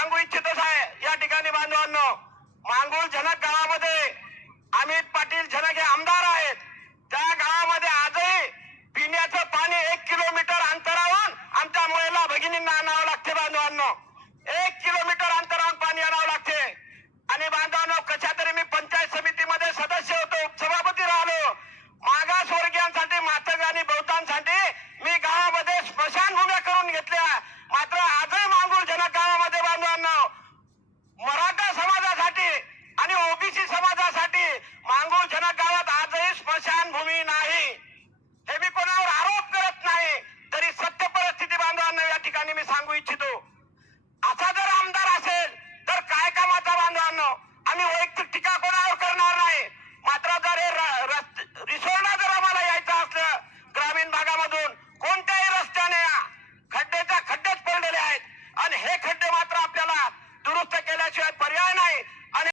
सांगू इच्छितो साहेब या ठिकाणी बांधवांनो, मांगुळ झनक गावामध्ये अमित पाटील झनक हे आमदार आहेत. त्या गावामध्ये आजही पिण्याचं पाणी 1 किलो